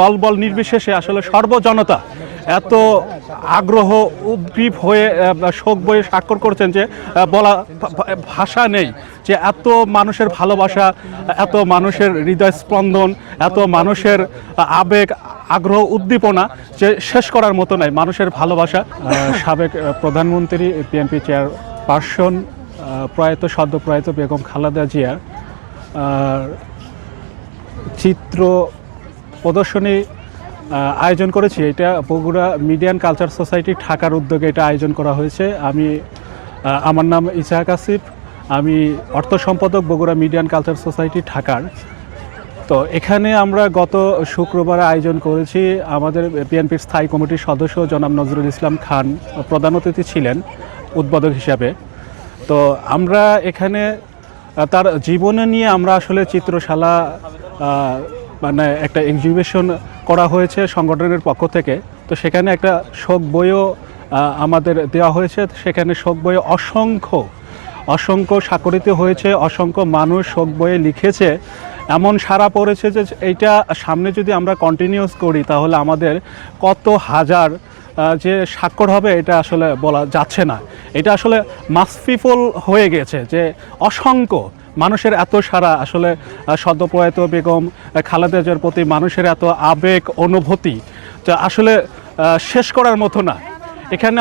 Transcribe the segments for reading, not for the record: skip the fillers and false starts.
দলবল নির্বিশেষে আসলে সর্বজনতা এত আগ্রহ উদ্গ্রীব হয়ে শোক বইয়ে স্বাক্ষর করছেন যে বলা ভাষা নেই, যে এত মানুষের ভালোবাসা, এত মানুষের হৃদয় স্পন্দন, এত মানুষের আবেগ, আগ্রহ, উদ্দীপনা যে শেষ করার মতো নাই মানুষের ভালোবাসা। সাবেক প্রধানমন্ত্রী, বিএনপি চেয়ারপারসন, সদ্য প্রয়াত বেগম খালেদা জিয়ার চিত্র প্রদর্শনী আয়োজন করেছি। এটা Bogura media and culture society ঢাকার উদ্যোগে এটা আয়োজন করা হয়েছে। আমার নাম ইসাহাক আসিফ, আমি অর্থ সম্পাদক Bogura media and culture society ঢাকার। তো এখানে আমরা গত শুক্রবার আয়োজন করেছি। আমাদের বিএনপির স্থায়ী কমিটির সদস্য জনাব নজরুল ইসলাম খান প্রধান অতিথি ছিলেন উদ্বোধক হিসাবে। তো আমরা এখানে তার জীবনে নিয়ে আমরা আসলে চিত্রশালা মানে একটা এক্সিবিশন করা হয়েছে সংগঠনের পক্ষ থেকে। তো সেখানে একটা শোক বইও আমাদের দেওয়া হয়েছে। সেখানে শোক বইয়ে অসংখ্য স্বাক্ষরিত হয়েছে, অসংখ্য মানুষ শোক বইয়ে লিখেছে। এমন সাড়া পড়েছে যে এইটা সামনে যদি আমরা কন্টিনিউস করি তাহলে আমাদের কত হাজার যে স্বাক্ষর হবে এটা আসলে বলা যাচ্ছে না। এটা আসলে মাসফিফুল হয়ে গেছে যে অসংখ্য মানুষের এত সারা, আসলে সদ্যপ্রয়াত বেগম খালেদা জিয়ার প্রতি মানুষের এত আবেগ, অনুভূতি যা আসলে শেষ করার মতো না। এখানে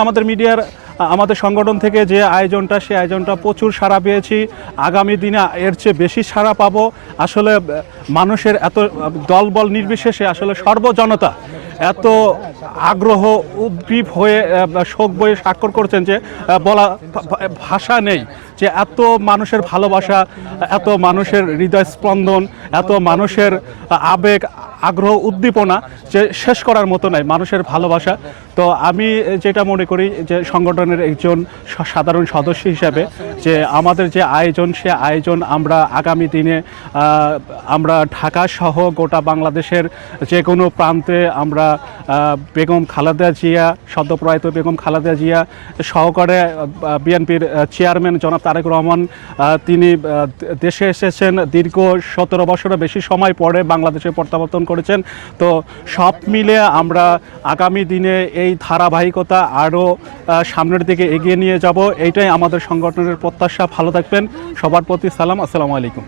আমাদের সংগঠন থেকে যে আয়োজনটা, সেই আয়োজনটা প্রচুর সাড়া পেয়েছি। আগামী দিনে এর চেয়ে বেশি সাড়া পাবো। আসলে মানুষের এত দলবল নির্বিশেষে আসলে সর্বজনতা এত আগ্রহ উদ্গ্রীব হয়ে শোক বইয়ে স্বাক্ষর করছেন যে বলা ভাষা নেই, যে এত মানুষের ভালোবাসা, এত মানুষের হৃদয় স্পন্দন, এত মানুষের আবেগ, আগ্রহ, উদ্দীপনা যে শেষ করার মতো নাই মানুষের ভালোবাসা। তো আমি যেটা মনে করি যে সংগঠনের একজন সাধারণ সদস্য হিসাবে যে আমাদের যে আয়োজন, সে আয়োজন আমরা আগামী দিনে আমরা ঢাকা সহ গোটা বাংলাদেশের যে কোনো প্রান্তে আমরা বেগম খালেদা জিয়া, সদ্যপ্রয়াত বেগম খালেদা জিয়া সহকারে বিএনপির চেয়ারম্যান জনাব তারেক রহমান, তিনি দেশে এসেছেন দীর্ঘ 17 বছরের বেশি সময় পরে বাংলাদেশে প্রত্যাবর্তন করেছেন। তো সব মিলে আমরা আগামী দিনে এই ধারাবাহিকতা আরও সামনের দিকে এগিয়ে নিয়ে যাব, এইটাই আমাদের সংগঠনের প্রত্যাশা। ভালো থাকবেন, সবার প্রতি সালাম, আসসালামু আলাইকুম।